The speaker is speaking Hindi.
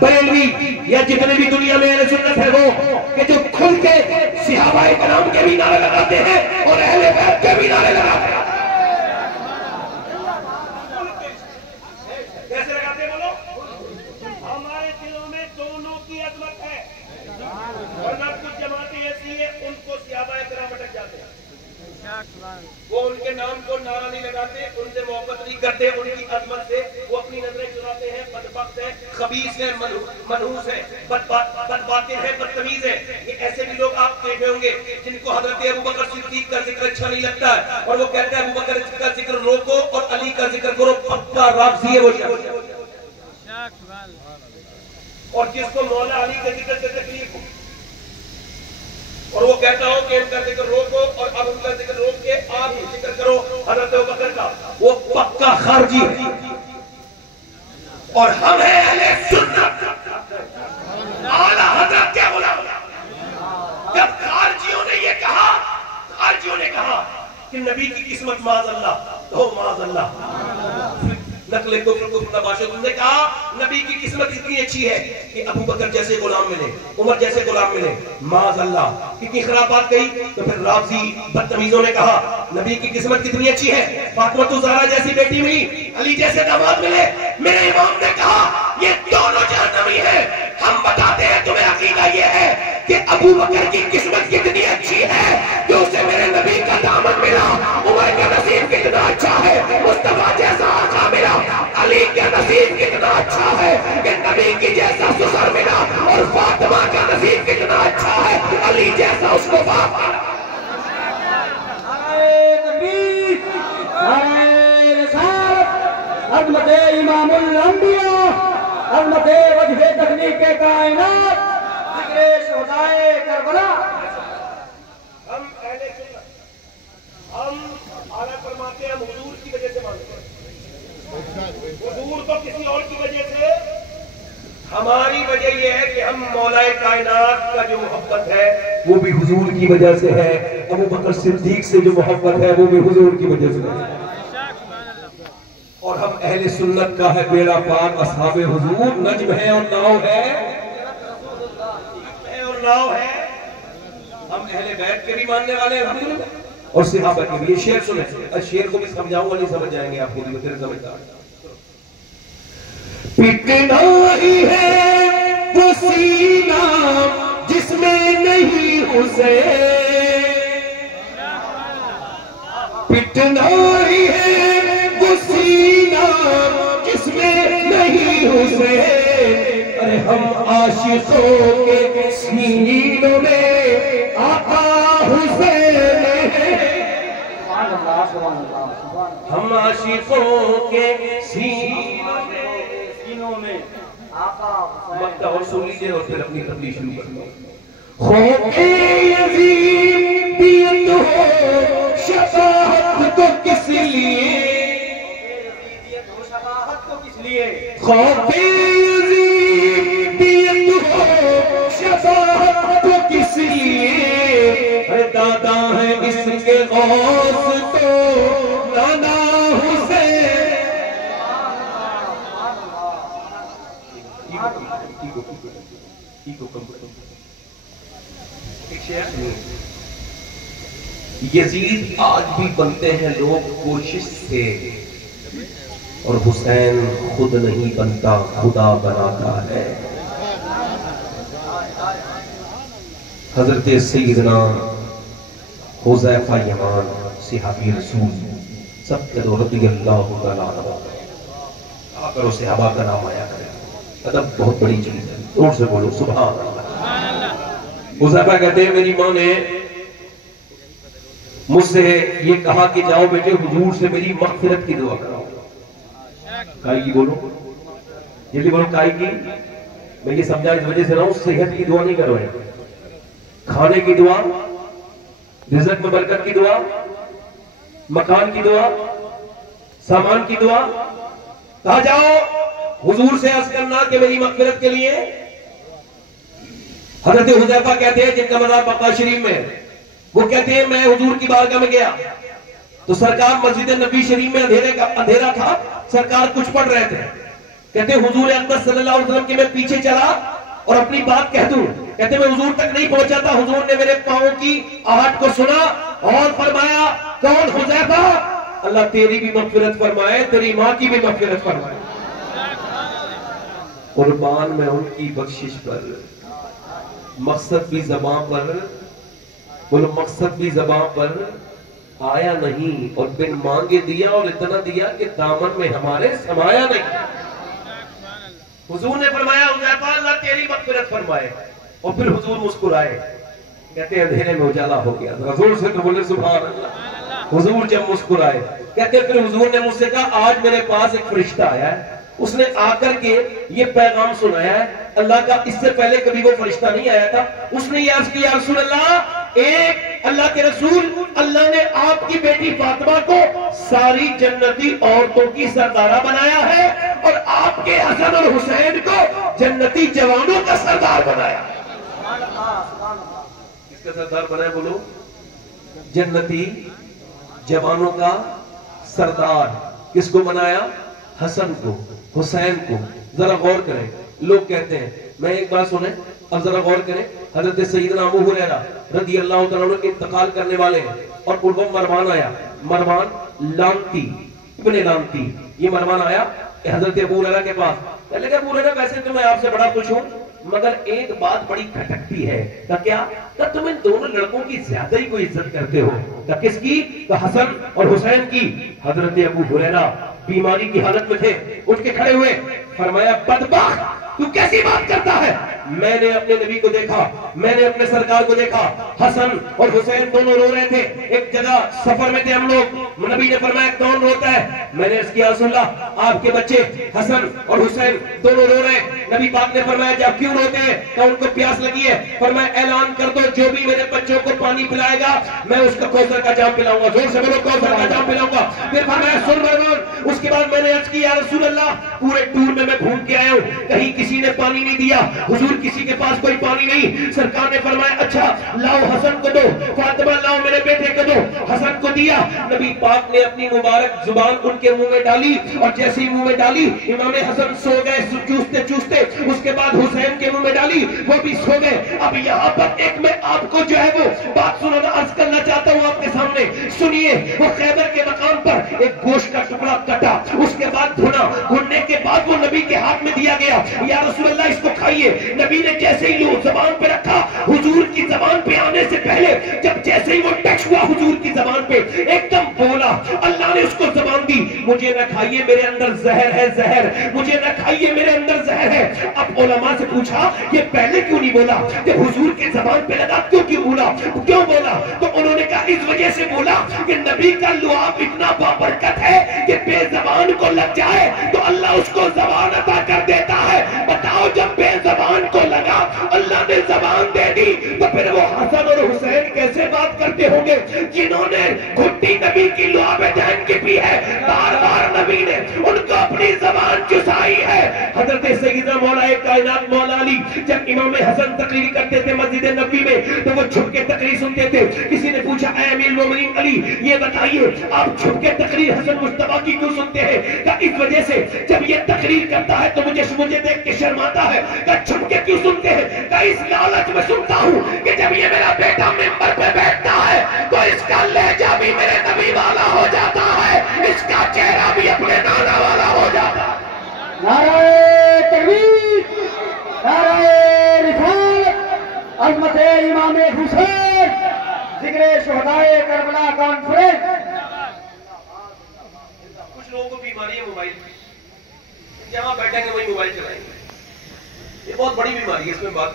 बरेलवी या जितने भी दुनिया में अहले सुन्नत है वो कि जो खुल के सहाबाए किराम के भी नारे लगाते हैं और अहले बैत के भी नारे लगाते हैं। कैसे लगाते हैं बोलो? हमारे दिलों में दोनों की अजमत है, वरना कुछ जमातें ऐसी है उनको सहाबाए किराम अटक जाते हैं, वो उनके नाम को नारा नहीं लगाते, उनसे मोहब्बत नहीं करते, उनकी अजमत से वो अपनी नजरें चुराते हैं, बदबख्त है, खबीस है, मनहूस है, बदबातिन है, बदतमीज है। ये ऐसे भी लोग आप देखे होंगे जिनको हजरत अबू बकर सिद्दीक का जिक्र अच्छा नहीं लगता है और वो कहते हैं अबू बकर का जिक्र रोको और अली का जिक्र करो, पक्का राफ़ज़ी है वो। और जिसको मौला अली के जिक्र से तकलीफ हो और वो कहता हो कि इनका जिक्र रोको और अब उनका जिक्र रोक के आप ही जिक्र करो हजरत अबू बकर का, वो पक्का खारजी है। और हम हैं अहले सुन्नत, आला हजरत के गुलाम। जब खारजियों ने ये कहा, खारजियों ने कहा कि नबी की किस्मत माज़अल्लाह, तो माज़अल्लाह नकले तुमने कहा नबी की किस्मत इतनी अच्छी है कि अबू बकर जैसे गुलाम मिले, उमर जैसे गुलाम मिले, माज़अल्लाह कितनी खराब बात कही। तो फिर राफ़ज़ी बदतमीजों ने कहा नबी की किस्मत कितनी अच्छी है, फातिमा ज़हरा जैसी बेटी मिली, अली जैसे दामाद मिले। मेरे इमाम ने कहा ये दोनों जहन्नमी है। हम बताते हैं तुम्हें अकीदा ये है कि अबू बकर की किस्मत कितनी अच्छी है कि उसे मेरे नबी का दामन मिला, उमर का नसीब कितना अच्छा है, मुस्तफा जैसा आका मिला, अली का नसीब कितना अच्छा है कि नबी की जैसा ससुर मिला, और फातिमा का नसीब कितना अच्छा है अली जैसा उसको बाप मिला। अज़मते इमामुल अंबिया, अज़मते वजहे तखलीक़ कायनात, ज़िक्रे शुहदाए करबला। हम अहले सुन्नत, हम आला फरमाते हैं हम हुजूर की वजह से मानते हैं, हुजूर तो किसी और की वजह से। हमारी वजह यह है कि हम मौलाए कायनात का जो मोहब्बत है वो भी हुजूर की वजह से है, अबू बकर सिद्दीक से जो मोहब्बत है वो भी हुजूर की वजह से है। और हम अहले सुन्नत का है बेड़ा पार असहाबे हुजूर, नज्म है और नाव है, और नाव है। हम अहले बैत के भी मानने वाले हैं और सहाबा के भी। ये शेर सुने, शेर को भी समझाऊंगा, नहीं समझ जाएंगे आप खुद ही, तेरे समझदार। पिटना ही है वो सीना जिसमें नहीं हुसैन, पिटना ही है वो सीना जिसमें नहीं हुसैन। अरे हम आशिकों के सीनों में आका हुसैन है, हम आशिकों के सीनों में आका मक्का। और सुन लीजिए और फिर अपनी तबलीग शुरू कर। खौफे यज़ीदियत हो शफाअत तो किस लिए, खौफे यज़ीदियत हो शफाअत तो किस लिए। अरे दादा है इसके गौस तो नाना हुसैन। यजीद आज भी बनते हैं लोग कोशिश से, और हुसैन खुद नहीं बनता खुदा बनाता है। हजरत सैयदना हुज़ैफा यमान सहाबी रसूल सब रज़ियल्लाहु तआला अन्हु, करो सहाबा का नाम आया करे, अदब बहुत बड़ी चीज है। जोर से बोलो सुभान अल्लाह। हुज़ैफा कहते हैं मेरी माँ ने मुझसे ये कहा कि जाओ बेटे हुजूर से मेरी मग़फ़िरत की दुआ कराओ। काय की बोलो, जल्दी बोलो काय की। मैं ये समझा इस वजह से रहा हूं, सेहत की दुआ नहीं कर रहे, खाने की दुआ, रिज़्क़ में बरकत की दुआ, मकान की दुआ, सामान की दुआ। कहा जाओ हुजूर से अर्ज़ करना कि मेरी मग़फ़िरत के लिए। हज़रत हुज़ैफा कहते हैं जिनका मज़ार मक्का शरीफ में है, वो कहते हैं मैं हुजूर की बारगाह में गया तो सरकार मस्जिद नबी शरीफ में अंधेरा था, सरकार कुछ पढ़ रहे थे। कहते हुजूर अकबर सल्लल्लाहु अलैहि वसल्लम के मैं पीछे चला और अपनी बात कह दूं। कहते मैं हुजूर तक नहीं पहुंचा था, हुजूर ने मेरे पांव की आहट को सुना और फरमाया, कौन हुज़ैफा, अल्लाह तेरी भी मग़फ़िरत फरमाए, तेरी मां की भी मग़फ़िरत फरमाए। कुर्बान में उनकी बख्शिश पर, मकसद भी ज़बां पर, बोलो मकसद भी ज़बां पर आया नहीं, और बिन मांगे दिया और इतना दिया कि दामन में हमारे समाया नहीं। हुजूर ने फरमाया हुज़ैफा अल्लाह तेरी मग़फ़िरत फरमाए, और फिर हुजूर मुस्कुराए। कहते अंधेरे में उजाला हो गया, रसूल से तो बोले सुभान अल्लाह। हुजूर जब मुस्कुराए, कहते फिर हुजूर ने मुझसे कहा आज मेरे पास एक फरिश्ता आया है, उसने आकर के ये पैगाम सुनाया है अल्लाह का, इससे पहले कभी वो फरिश्ता नहीं आया था। उसने ये अर्ज किया, रसूल अल्लाह, एक अल्लाह के रसूल, अल्लाह ने आपकी बेटी फातिमा को सारी जन्नती औरतों की सरदारा बनाया है और आपके हसन और हुसैन को जन्नती जवानों का सरदार बनाया। किसका सरदार बनाया बोलो? जन्नती जवानों का सरदार। किसको बनाया? हसन को, हुसैन को। जरा गौर करें, लोग कहते हैं, मैं एक बात सुने, अब जरा गौर करें, हजरत सैयदना अबू हुरैरा रज़ी अल्लाह तआला अन्हु इंतकाल करने वाले हैं और उर्वा मरवान आया, मरवान लांती, इब्ने लांती, ये मरवान आया हजरत अबू हुरैरा के पास। पहले क्या, अबू हुरैरा वैसे तो मैं आपसे बड़ा खुश हूं, मगर एक बात बड़ी खटकती है। का क्या? का तुम इन दोनों लड़कों की ज्यादा ही कोई इज्जत करते हो। का किसकी? का हसन और हुसैन की। हजरत अबू हुरैरा बीमारी की हालत में थे, उठ के खड़े हुए, फरमाया बदबख्त तू कैसी बात करता है? मैंने अपने नबी को देखा, मैंने अपने सरकार को देखा, हसन और हुसैन दोनों रो रहे थे। एक जगह सफर में थे हम लोग, नबी ने फरमाया कौन रोता है? मैंने अर्ज़ किया रसूलल्लाह आपके बच्चे हसन और हुसैन दोनों रो रहे। नबी पाक ने फरमाया जब क्यों रोते हैं? तो उनको प्यास लगी है। फरमाया ऐलान कर दो जो भी मेरे बच्चों को पानी पिलाएगा मैं उसका कौसर का जाम पिलाऊंगा। जोर से बोलो, कौसर का जाम पिलाऊंगा। फिर फरमाया सुन मरवान। उसके बाद मैंने अर्ज़ किया रसूलल्लाह पूरे टूर में मैं घूम के आया हूं, कहीं किसी ने पानी नहीं दिया, हुजूर किसी के पास कोई पानी नहीं। सरकार ने फरमाया अच्छा लाओ हसन को दो, फातिमा लाओ मेरे बेटे को दो। हसन को दिया, नबी पाक ने अपनी मुबारक जुबान उनके मुंह में डाली और जैसे ही मुंह में डाली इमाम हसन सो गए चूसते चूसते। उसके बाद हुसैन के मुंह में डाली, वो भी सो गए। अब यहाँ पर एक मैं आपको जो है वो बात सुनाना अर्ज करना चाहता हूँ आपके सामने, सुनिए। वो खैबर के मकाम पर एक गोश्त का टुकड़ा कटा, उसके बाद भुना, भुनने के बाद वो नबी के हाथ में दिया गया, या रसूलल्लाह इसको खाइए। नबी ने जैसे ही लो जबान पे रखा, हुजूर की जबान पे आने से पहले जब जैसे ही वो टच हुआ हुजूर की जबान पे, एकदम बोला, अल्लाह ने उसको जबान दी, मुझे न खाइए मेरे अंदर जहर है, जहर, मुझे न खाइए मेरे अंदर जहर है। अब उलमा से पूछा ये पहले क्यों नहीं बोला? जब हुजूर के जबान पे लगा क्यों बोला? क्यों बोला? तो उन्होंने कहा इस वजह से बोला कि नबी का लुआब इतना बाबरकत है कि बेजबान को लग जाए तो अल्लाह उसको जबान अता कर देता है। बताओ जब बेजबान को लगा अल्लाह ने जबान दे दी तो फिर वो हसन और हुसैन कैसे बात करते होंगे जिन्होंने घुट्टी नबी की लुआब जान की पी है। बार बार नबी ने उनको अपनी जबान चुसाई है। हजरत सैयदना मौला कायनात मौला अली जब इमाम हसन तकरीर करते थे मस्जिद नबी में तो वो छुप के तकरीर सुनते थे। किसी ने पूछा ऐ अमीरुल मोमिनीन अली ये बताइए आप छुप के तकरीर हसन मुस्तफा की क्यों सुनते हैं? का इस वजह से जब ये तकरीर करता है तो मुझे देख के शर्माता है। का छुप के क्यों सुनते हैं? का इस लालच में सुनता हूँ कि जब ये मेरा बेटा मिंबर पे बैठता है तो इसका लहजा भी मेरे नबी वाला हो जाता है, इसका चेहरा भी अपने नाना वाला हो जाता है। नारे तकबीर, नारे रिसालत, अज़मत इमाम हुसैन, जिक्र शुहदाए करबला कॉन्फ्रेंस। कुछ लोगों को बीमारी है मोबाइल की, जहां बैठेंगे वही मोबाइल चलाएंगे, ये बहुत बड़ी बीमारी है, इसमें बात